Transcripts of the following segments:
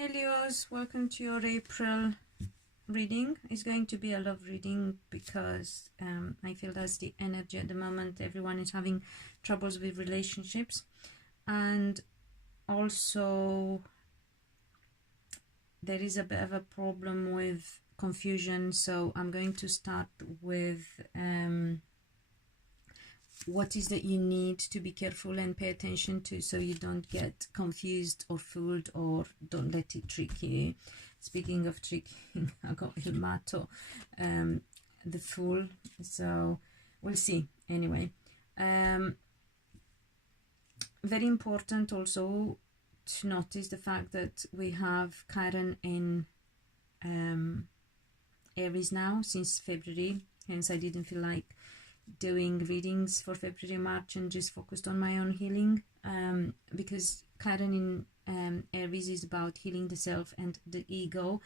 Hey Leos, welcome to your April reading. It's going to be a love reading because I feel that's the energy at the moment. Everyone is having troubles with relationships, and also there is a bit of a problem with confusion. So I'm going to start with what is that you need to be careful and pay attention to so you don't get confused or fooled, or don't let it trick you. Speaking of tricking, I got Il Matto, the Fool, so we'll see. Anyway, very important also to notice the fact that we have Chiron in Aries now since February, hence I didn't feel like doing readings for February, March, and just focused on my own healing, because Chiron in Aries is about healing the self and the ego,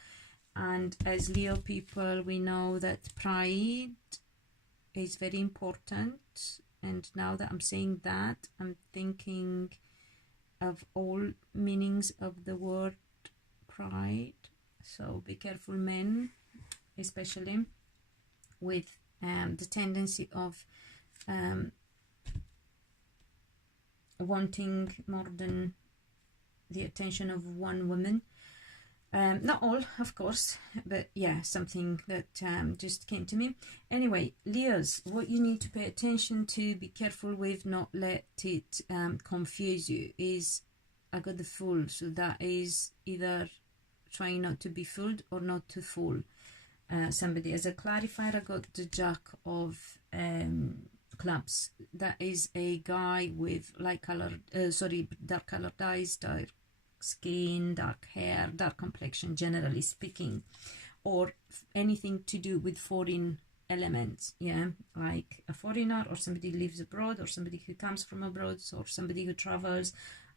and as Leo people we know that pride is very important. And now that I'm saying that, I'm thinking of all meanings of the word pride, so be careful, men especially, with the tendency of wanting more than the attention of one woman. Not all, of course, but yeah, something that just came to me. Anyway, Leos, what you need to pay attention to, be careful with, not let it confuse you, is I got the Fool. So that is either trying not to be fooled or not to fool somebody. As a clarifier, I got the Jack of clubs. That is a guy with light colored, dark colored eyes, dark skin, dark hair, dark complexion, generally speaking, or anything to do with foreign elements. Yeah, like a foreigner, or somebody who lives abroad, or somebody who comes from abroad, or somebody who travels,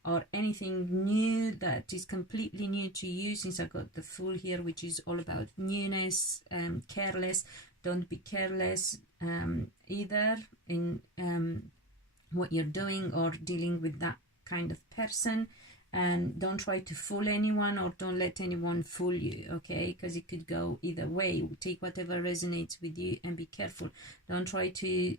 or anything new that is completely new to you, since I got the Fool here, which is all about newness, careless. Don't be careless either in what you're doing or dealing with that kind of person. And don't try to fool anyone, or don't let anyone fool you, okay? Because it could go either way. Take whatever resonates with you and be careful. Don't try to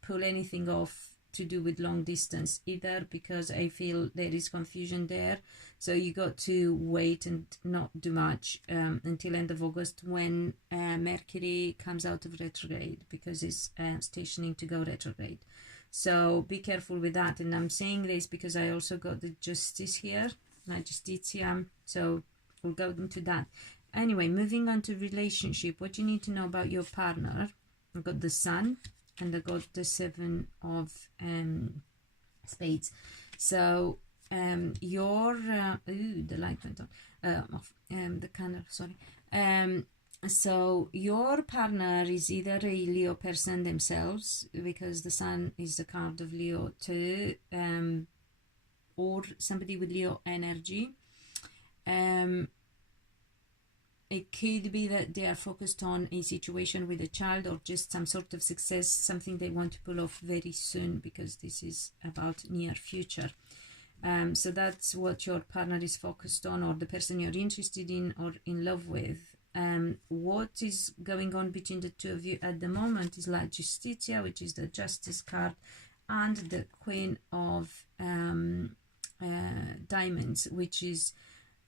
pull anything off to do with long distance either, because I feel there is confusion there. So you got to wait and not do much until end of August, when Mercury comes out of retrograde, because it's stationing to go retrograde. So be careful with that. And I'm saying this because I also got the Justice here, Justitia, so we'll go into that. Anyway, moving on to relationship, what you need to know about your partner. I've got the Sun, and I got the Seven of Spades. So your the light went on, off, the candle, sorry. So your partner is either a Leo person themselves, because the Sun is the card of Leo too, or somebody with Leo energy. It could be that they are focused on a situation with a child, or just some sort of success, something they want to pull off very soon, because this is about near future. So that's what your partner is focused on, or the person you're interested in or in love with. What is going on between the two of you at the moment is La Justitia, which is the Justice card, and the Queen of Diamonds, which is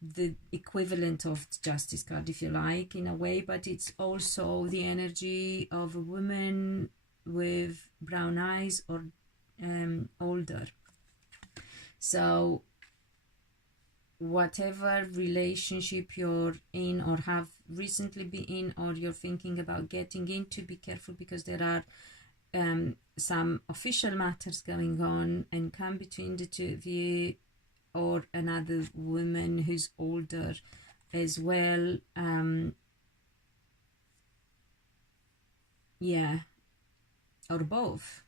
the equivalent of the Justice card, if you like, in a way, but it's also the energy of a woman with brown eyes, or older. So whatever relationship you're in, or have recently been in, or you're thinking about getting into, be careful, because there are some official matters going on and come between the two of you, or another woman who's older as well. Yeah, or both.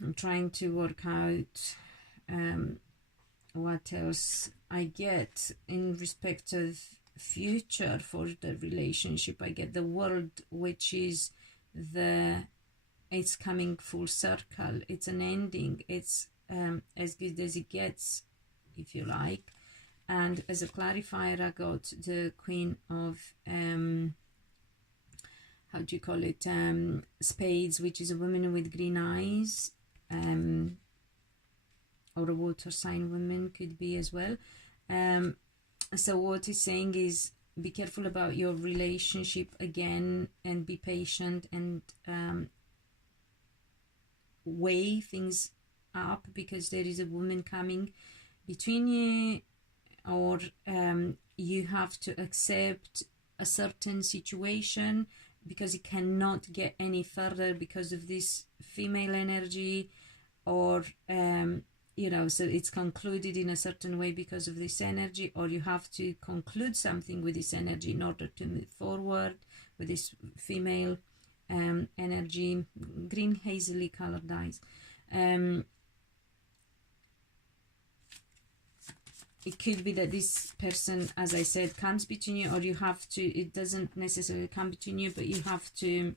I'm trying to work out what else I get in respect of future for the relationship. I get the World, which is it's coming full circle. It's an ending. It's as good as it gets, if you like. And as a clarifier, I got the Queen of how do you call it, spades, which is a woman with green eyes, or a water sign woman could be as well. So what it's saying is, be careful about your relationship again, and be patient, and weigh things up, because there is a woman coming between you, or you have to accept a certain situation, because it cannot get any further because of this female energy, or you know, so it's concluded in a certain way because of this energy, or you have to conclude something with this energy in order to move forward with this female energy. Green hazily colored eyes. It could be that this person, as I said, comes between you, or you have to, it doesn't necessarily come between you, but you have to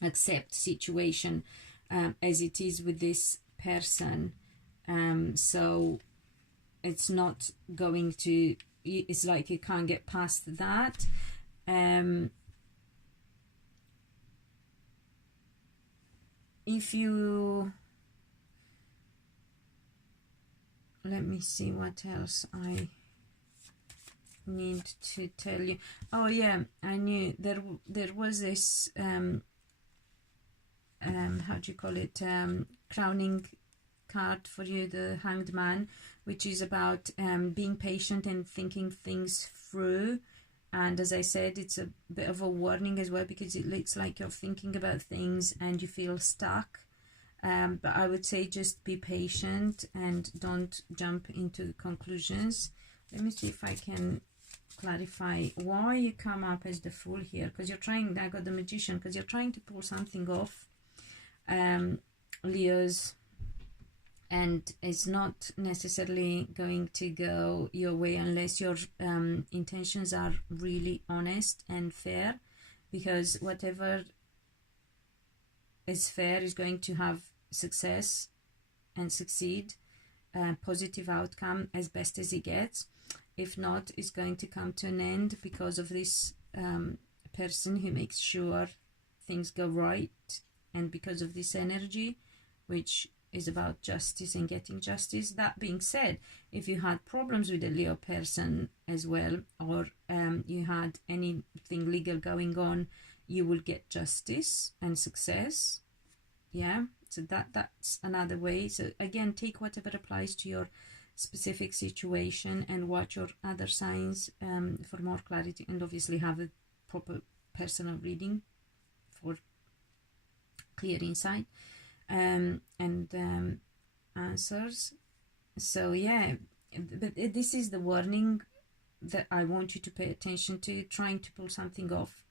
accept situation as it is with this person. So it's not going to, it's like you can't get past that. If you, let me see what else I need to tell you. Oh yeah, I knew there was this how do you call it, crowning card for you, the Hanged Man, which is about being patient and thinking things through. And as I said, it's a bit of a warning as well, because it looks like you're thinking about things and you feel stuck. But I would say just be patient and don't jump into conclusions. Let me see if I can clarify why you come up as the Fool here, because you're trying, I got the Magician, because you're trying to pull something off, Leos, and it's not necessarily going to go your way unless your intentions are really honest and fair, because whatever is fair is going to have success and succeed, positive outcome as best as it gets. If not, it's going to come to an end because of this person who makes sure things go right, and because of this energy, which is about justice and getting justice. That being said, if you had problems with a Leo person as well, or you had anything legal going on, you will get justice and success. Yeah, so that's another way. So again, take whatever applies to your specific situation and watch your other signs for more clarity, and obviously have a proper personal reading for clear insight and answers. So yeah, but this is the warning that I want you to pay attention to, trying to pull something off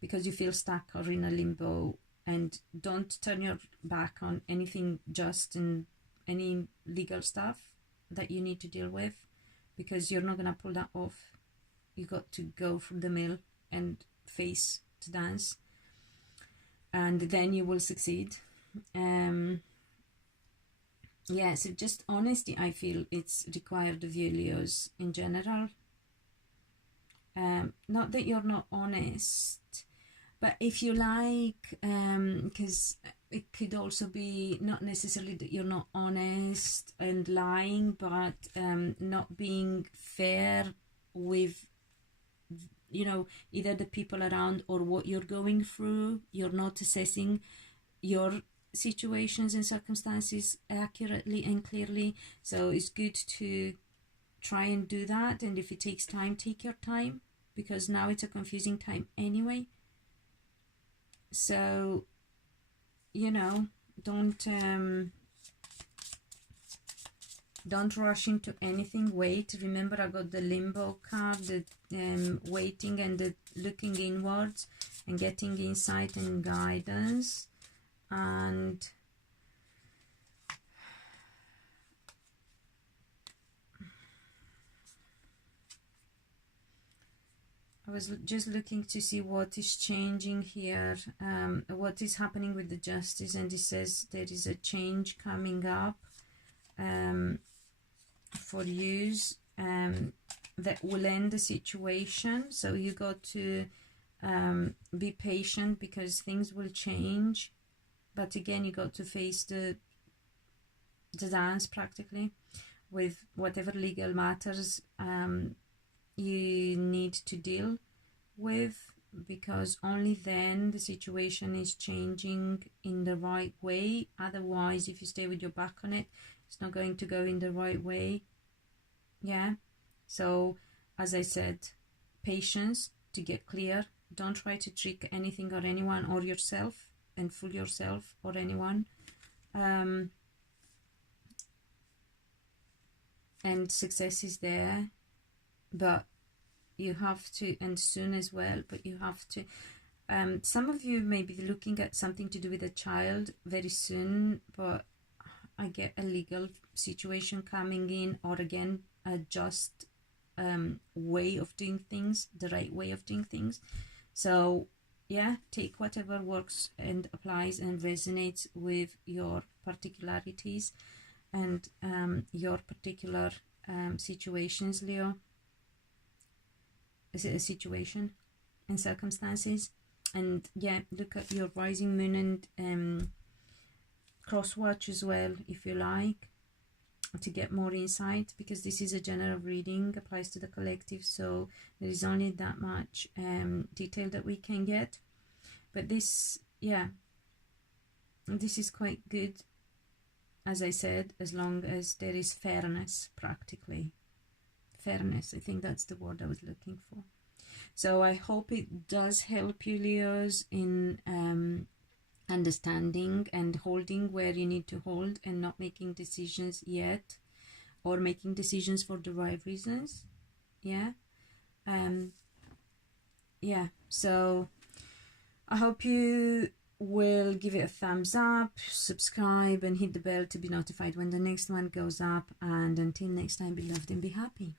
because you feel stuck or in a limbo. And don't turn your back on anything just and any legal stuff that you need to deal with, because you're not going to pull that off. You got to go from the mill and face to dance, and then you will succeed. Yeah, so just honesty, I feel it's required of you, Leos, in general. Not that you're not honest, but if you like, because it could also be not necessarily that you're not honest and lying, but not being fair with, you know, either the people around or what you're going through. You're not assessing your situations and circumstances accurately and clearly. So it's good to try and do that. And if it takes time, take your time, because now it's a confusing time anyway. So, you know, don't rush into anything. Wait. Remember, I got the Limbo card, the waiting and the looking inwards and getting insight and guidance. And I was just looking to see what is changing here, what is happening with the justice, and it says there is a change coming up. for you that will end the situation. So you got to be patient, because things will change, but again you got to face the dance practically with whatever legal matters you need to deal with, because only then the situation is changing in the right way. Otherwise, if you stay with your back on it, it's not going to go in the right way. Yeah, so as I said, patience to get clear. Don't try to trick anything or anyone or yourself and fool yourself or anyone. And success is there, but you have to, and soon as well, but you have to, some of you may be looking at something to do with a child very soon, but I get a legal situation coming in, or again a just way of doing things, the right way of doing things. So yeah, take whatever works and applies and resonates with your particularities and your particular situations, Leo. Is it a situation and circumstances? And yeah, look at your rising moon and cross watch as well, if you like, to get more insight, because this is a general reading, applies to the collective, so there is only that much detail that we can get. But this, yeah, this is quite good, as I said, as long as there is fairness, practically. Fairness, I think that's the word I was looking for. So I hope it does help you, Leos, in understanding and holding where you need to hold, and not making decisions yet, or making decisions for the right reasons. Yeah. Yeah, so I hope you will give it a thumbs up, subscribe, and hit the bell to be notified when the next one goes up. And until next time, be loved and be happy.